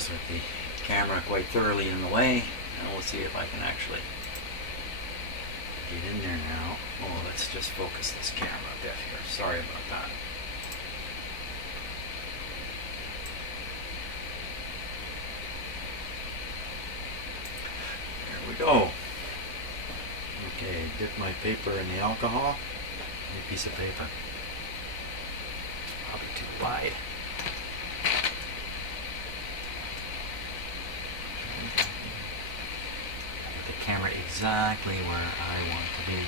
this with the camera quite thoroughly in the way, and we'll see if I can actually get in there now. Oh, let's just focus this camera a bit here. Sorry about that. There we go. Okay, dip my paper in the alcohol. New piece of paper. It's probably too wide. Get the camera exactly where I want it to be.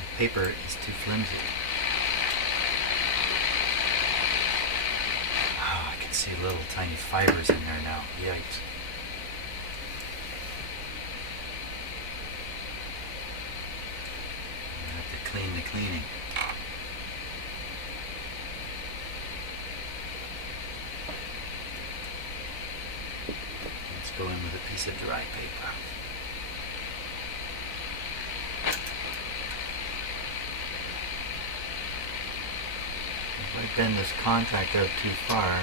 The paper is too flimsy. Oh, I can see little tiny fibers in there now. Yikes. I have to clean the cleaning. Let's go in with a piece of dry paper. If I bend this contact out too far,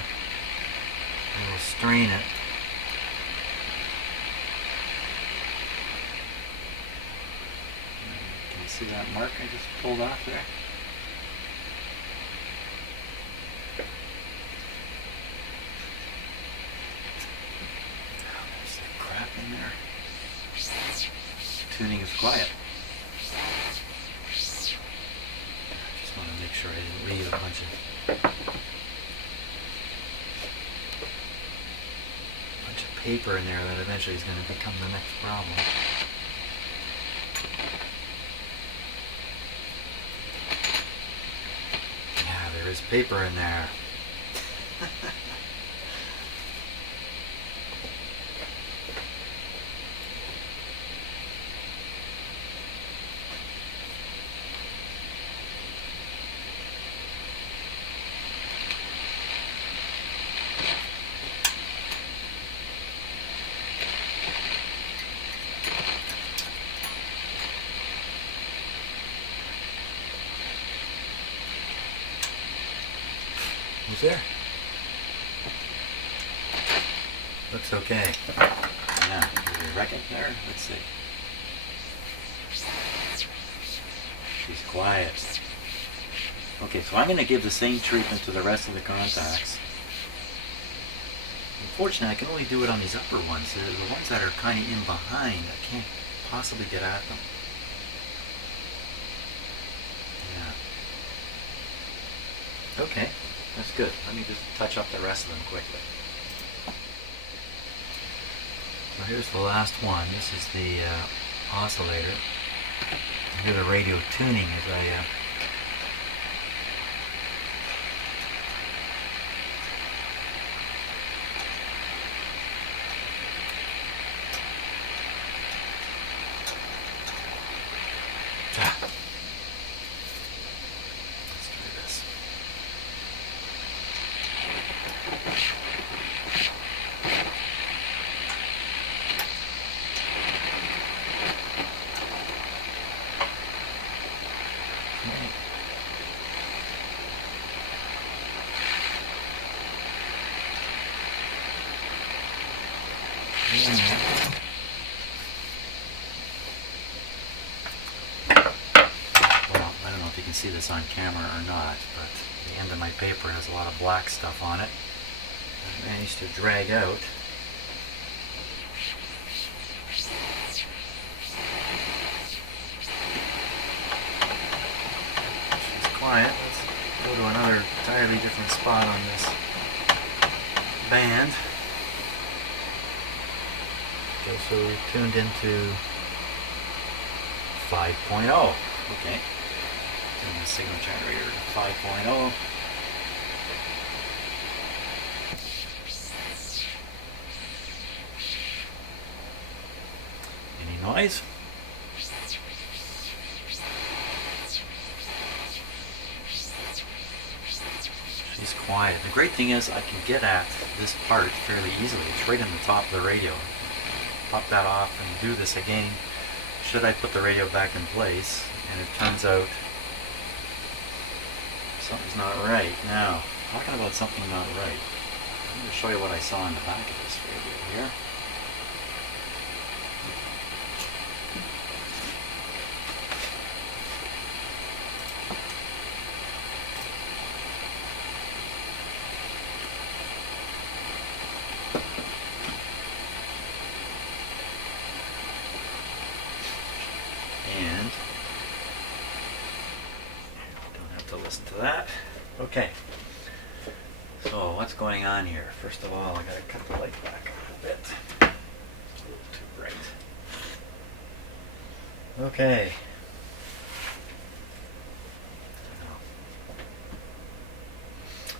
I will strain it. Can you see that mark I just pulled off there? There's the crap in there. Tuning is quiet. Just want to make sure I didn't leave a bunch of paper in there that eventually is going to become the next problem. Yeah, there is paper in there. Who's there? Looks okay. Yeah, did you wreck it there? Let's see. She's quiet. Okay, so I'm going to give the same treatment to the rest of the contacts. Unfortunately, I can only do it on these upper ones. The ones that are kind of in behind, I can't possibly get at them. Yeah. Okay. That's good. Let me just touch up the rest of them quickly. So here's the last one. This is the oscillator. You hear the radio tuning as I let's try this. Well, I don't know if you can see this on camera or not, but the end of my paper has a lot of black stuff on it. I managed to drag out. She's quiet. Let's go to another entirely different spot on this band. Okay, so we tuned into 5.0. Okay. Turn the signal generator to 5.0. Any noise? She's quiet. The great thing is I can get at this part fairly easily. It's right on the top of the radio. pop that off and do this again should I put the radio back in place, and it turns out something's not right. Now, talking about something not right, I'm going to show you what I saw in the back of this radio here. And don't have to listen to that. Okay. So what's going on here? First of all, I gotta cut the light back on a bit. It's a little too bright. Okay.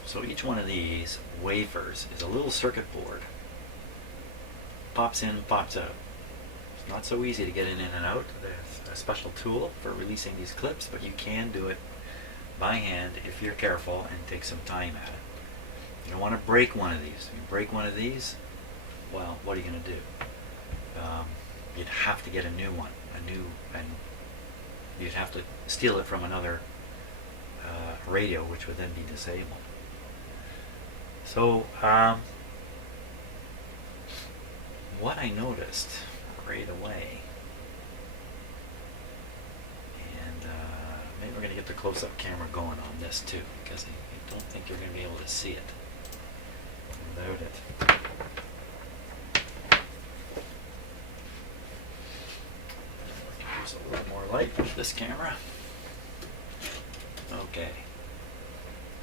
So each one of these wafers is a little circuit board. Pops in, pops out. It's not so easy to get in and out. There's a special tool for releasing these clips, but you can do it by hand if you're careful and take some time at it. You don't want to break one of these. If you break one of these, well, what are you going to do? You'd have to get a new one, and you'd have to steal it from another radio, which would then be disabled. So, what I noticed right away, and maybe we're going to get the close-up camera going on this too, because I don't think you're going to be able to see it without it. Use a little more light with this camera. Okay,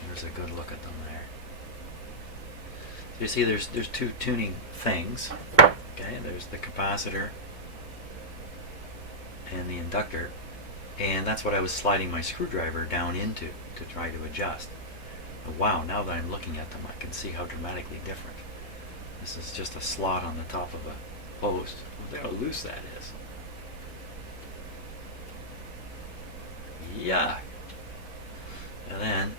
there's a good look at them there. So you see there's two tuning things. Okay, there's the capacitor and the inductor, and that's what I was sliding my screwdriver down into to try to adjust. But wow, now that I'm looking at them, I can see how dramatically different. This is just a slot on the top of a post. Look how loose that is. Yeah. And then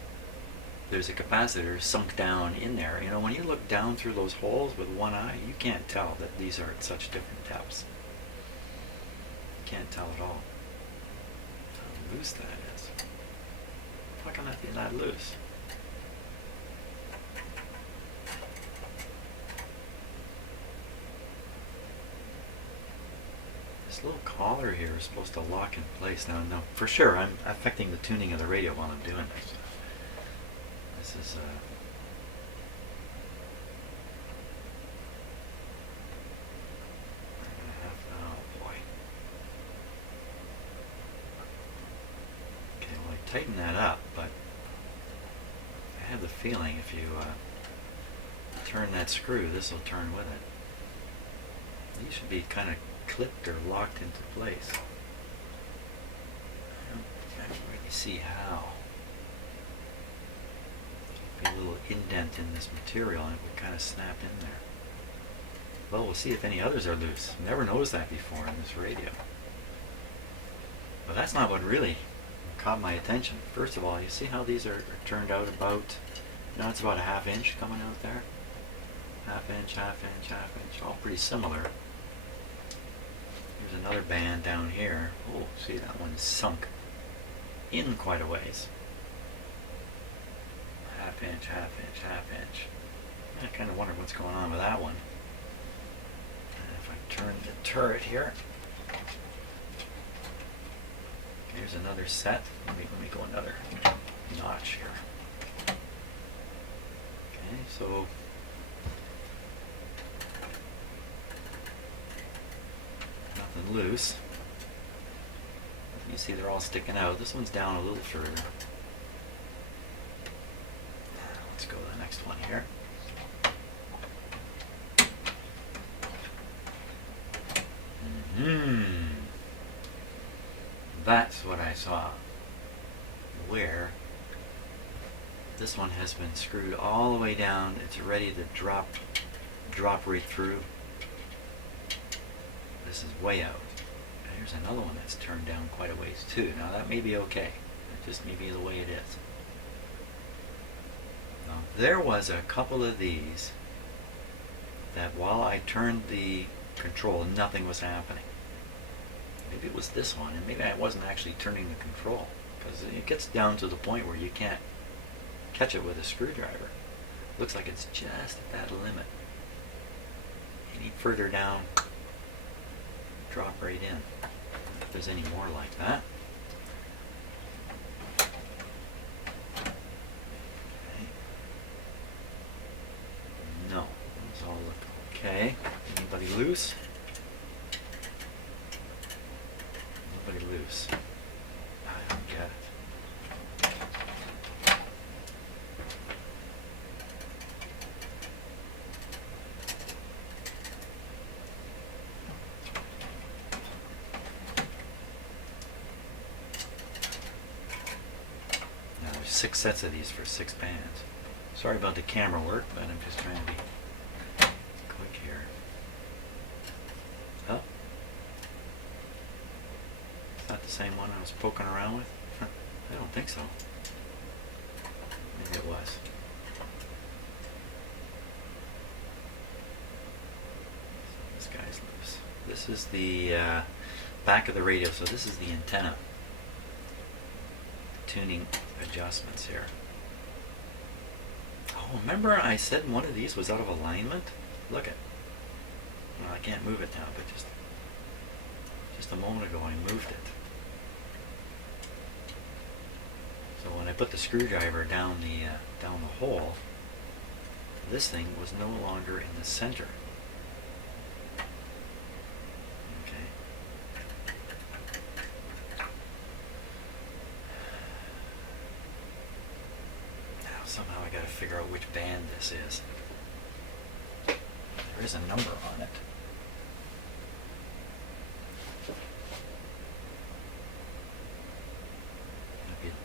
there's a capacitor sunk down in there. You know, when you look down through those holes with one eye, you can't tell that these are at such different depths. You can't tell at all how loose that is. How can that be that loose? This little collar here is supposed to lock in place. Now, for sure, I'm affecting the tuning of the radio while I'm doing this. This is oh boy. Okay, well I tighten that up, but I have the feeling if you turn that screw, this will turn with it. These should be kind of clipped or locked into place. I don't really see how. A little indent in this material and it would kind of snap in there. Well, we'll see if any others are loose. Never noticed that before in this radio. But that's not what really caught my attention. First of all, you see how these are turned out about, you know, it's about a ½ inch coming out there. ½ inch, ½ inch, ½ inch, all pretty similar. Here's another band down here. Oh, see, that one's sunk in quite a ways. ½ inch, ½ inch, ½ inch. I kind of wonder what's going on with that one. And if I turn the turret here, here's another set. Let me go another notch here. Okay, so nothing loose. You see they're all sticking out. This one's down a little further. Let's go to the next one here. That's what I saw. Where this one has been screwed all the way down. It's ready to drop right through. This is way out. Here's another one that's turned down quite a ways too. Now that may be okay. It just may be the way it is. Now, there was a couple of these that while I turned the control, and nothing was happening. Maybe it was this one, and maybe I wasn't actually turning the control, because it gets down to the point where you can't catch it with a screwdriver. Looks like it's just at that limit. Any further down, drop right in. If there's any more like that. Okay. No, those all look okay. Anybody loose? Nobody loose. I don't get it. Now there's 6 sets of these for 6 bands. Sorry about the camera work, but I'm just trying to be quick here. Oh. It's not the same one I was poking around with? I don't think so. Maybe it was. This guy's loose. This is the back of the radio, so this is the antenna. Tuning adjustments here. Oh, remember I said one of these was out of alignment? Look at. Well, I can't move it now, but just a moment ago I moved it. So when I put the screwdriver down the hole, this thing was no longer in the center. Okay. Now somehow I got to figure out which band this is. There is a number on it.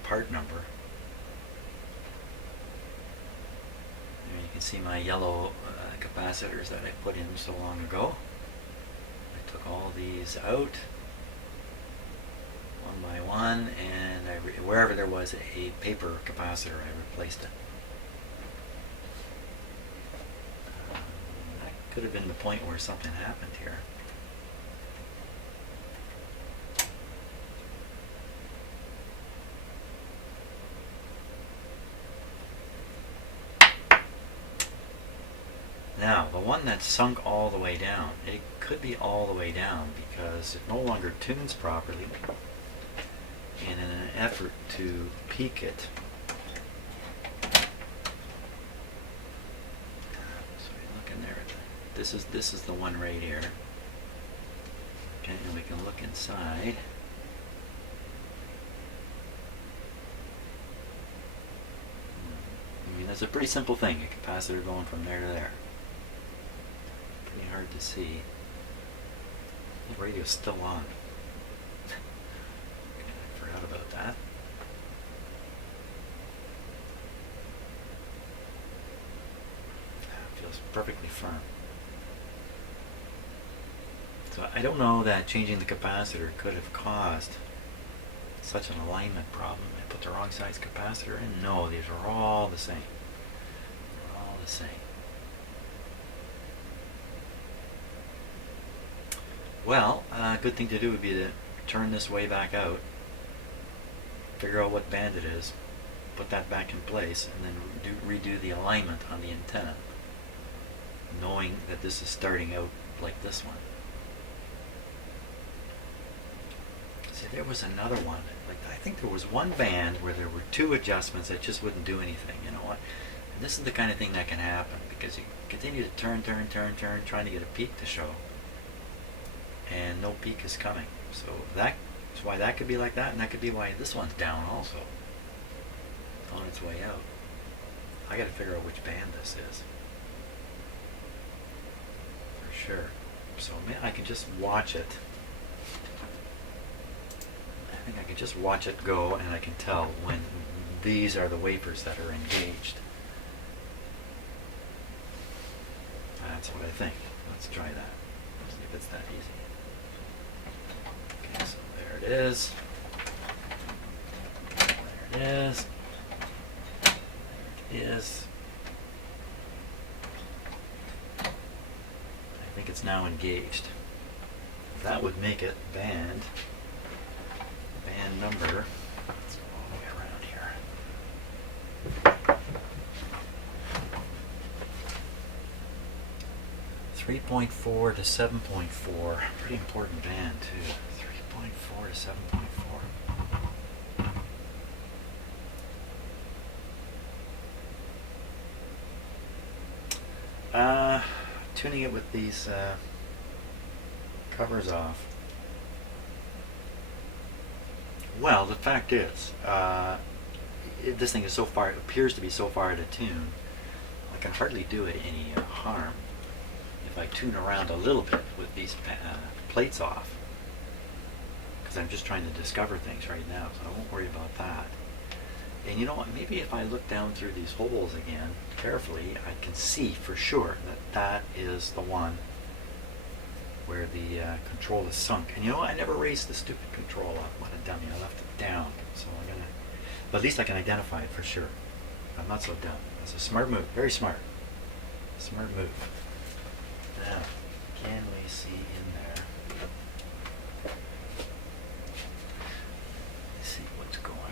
Part number. There you can see my yellow capacitors that I put in so long ago. I took all these out one by one, and wherever there was a paper capacitor, I replaced it. That could have been the point where something happened here. Now, the one that's sunk all the way down, it could be all the way down because it no longer tunes properly. And in an effort to peak it, so you look in there. This is the one right here. Okay, and we can look inside. I mean, that's a pretty simple thing. A capacitor going from there to there. Pretty hard to see. The radio's still on. I forgot about that. It feels perfectly firm. So I don't know that changing the capacitor could have caused such an alignment problem. I put the wrong size capacitor in. No, these are all the same. They're all the same. Well, a good thing to do would be to turn this way back out, figure out what band it is, put that back in place, and then redo the alignment on the antenna, knowing that this is starting out like this one. See, there was another one. Like, I think there was one band where there were 2 adjustments that just wouldn't do anything. You know what? And this is the kind of thing that can happen because you continue to turn, trying to get a peak to show. And no peak is coming. So that's why that could be like that, and that could be why this one's down also. On its way out. I gotta figure out which band this is. For sure. So I can just watch it. I think I can just watch it go, and I can tell when these are the wafers that are engaged. That's what I think. Let's try that. See if it's that easy. Okay, so there it is. There it is. There it is. I think it's now engaged. That would make it band number. Let's go all the way around here. 3.4 to 7.4. Pretty important band too. 3.4 to 7.4. Tuning it with these covers off. Well, the fact is, this thing is so far, it appears to be so far out of tune, I can hardly do it any harm if I tune around a little bit with these plates off, because I'm just trying to discover things right now, so I won't worry about that. And you know what, maybe if I look down through these holes again carefully, I can see for sure that that is the one where the control is sunk. And you know what, I never raised the stupid control up. What a dummy, I left it down. So I'm gonna, but at least I can identify it for sure. I'm not so dumb. It's a smart move, very smart. Smart move. Now, can we see in there? Let's see what's going on.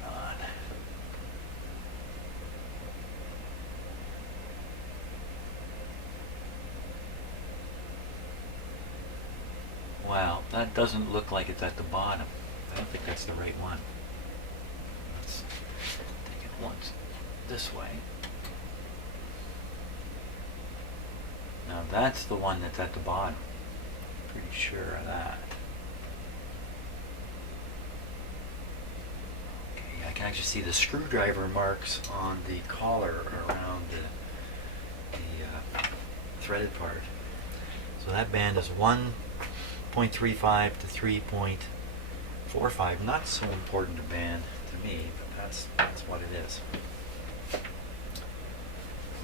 Wow, that doesn't look like it's at the bottom. I don't think that's the right one. Let's take it once this way. Now that's the one that's at the bottom. Pretty sure of that. Okay, I can actually see the screwdriver marks on the collar around the threaded part. So that band is 1.35 to 3.45. Not so important a band to me, but that's what it is.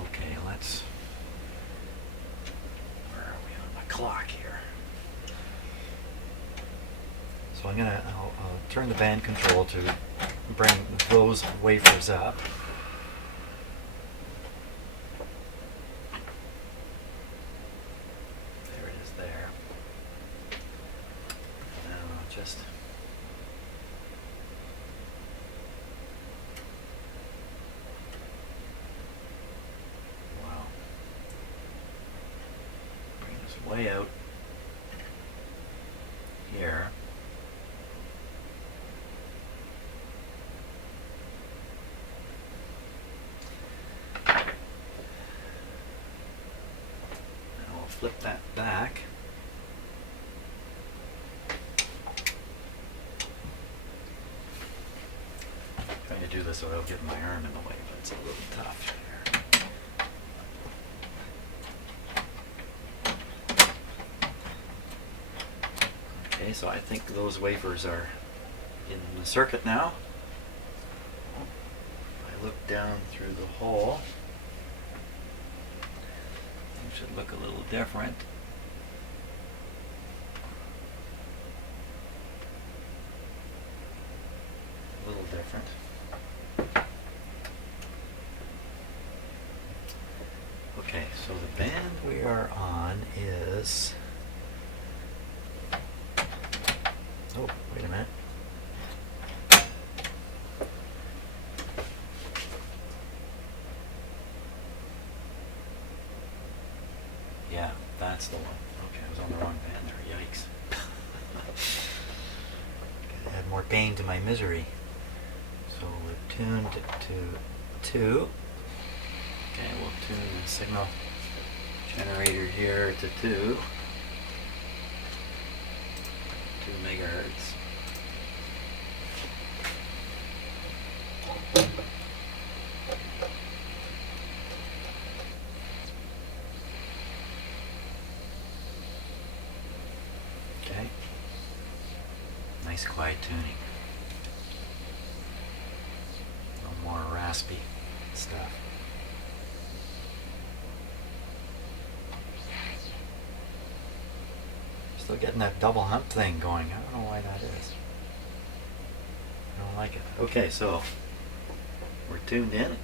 Okay, let's. Where are we on my clock here? So I'll turn the band control to bring those wafers up. There it is there. Now I'll just bring this way out here. Flip that back. I'm trying to do this without getting my arm in the way, but it's a little tough here. Okay, so I think those wafers are in the circuit now. I look down through the hole. Should look a little different. A little different. Okay, so the band we are on is. Oh, wait a minute. Yeah, that's the one. Okay, I was on the wrong band there. Yikes. Gotta add more pain to my misery. So we're tuned to 2. Okay, we'll tune the signal generator here to 2 megahertz. Okay. Nice quiet tuning. No more raspy stuff. Still getting that double hump thing going. I don't know why that is. I don't like it. Okay, so we're tuned in.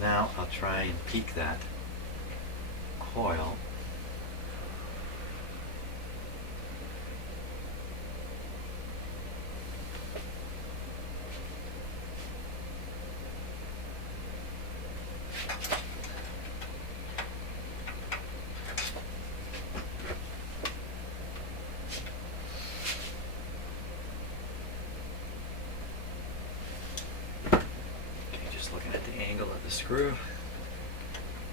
Now I'll try and peak that coil screw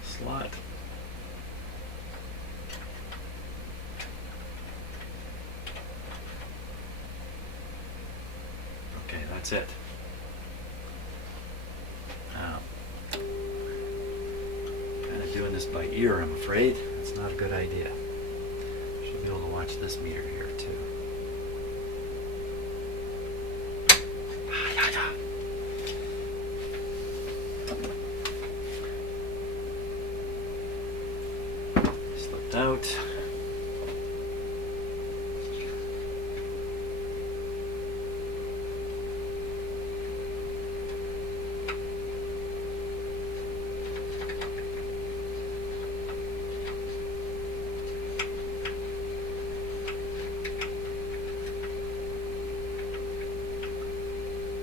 slot. Okay, that's it. Now, kind of doing this by ear, I'm afraid. It's not a good idea. Should be able to watch this meter here too. Slipped out.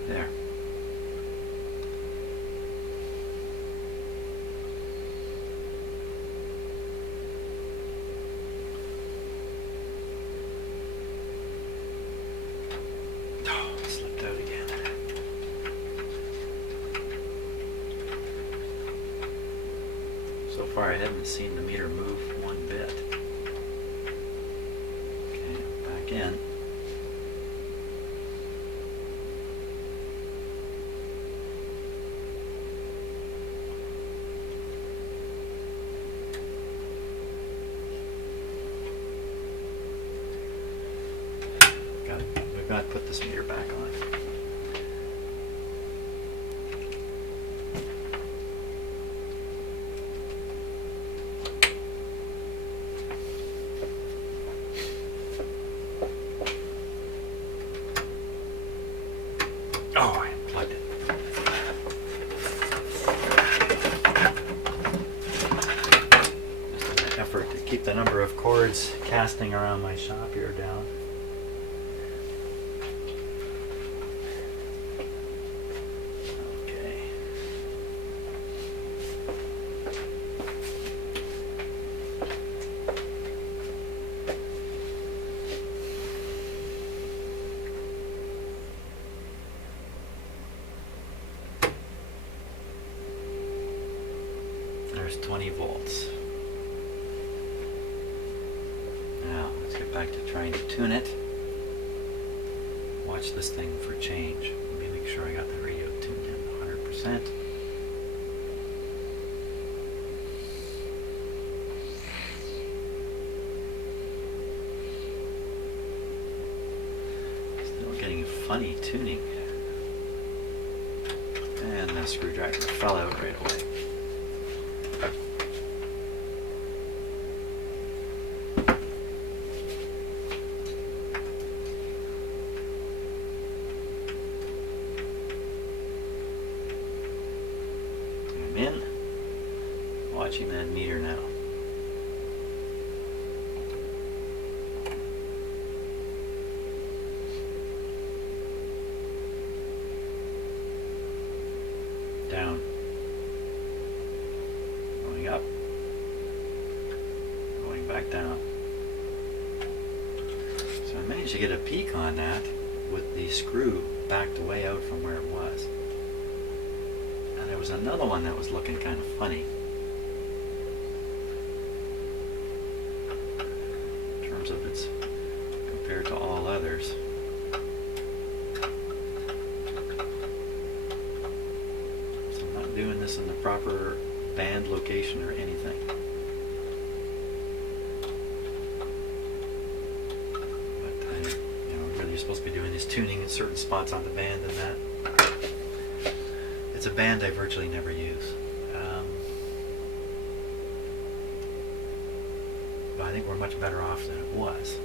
There. Oh, it slipped out again. So far I haven't seen the meter move one bit. Okay, back in. We've got to put this meter back on. Oh, I unplugged it. Just an effort to keep the number of cords casting around my shop here down. Okay. There's 20 volts. Now, let's get back to trying to tune it. Watch this thing for change. Let me make sure I got the radio tuned in 100%. Still getting funny tuning. And the screwdriver fell out right away. I'm in, watching that meter now. Down. Going up. Going back down. So I managed to get a peek on that with the screw backed way out from where it was. And there was another one that was looking kind of funny. In terms of its compared to all others. Doing this in the proper band location or anything. But really you're supposed to be doing this tuning in certain spots on the band and that. It's a band I virtually never use. But I think we're much better off than it was.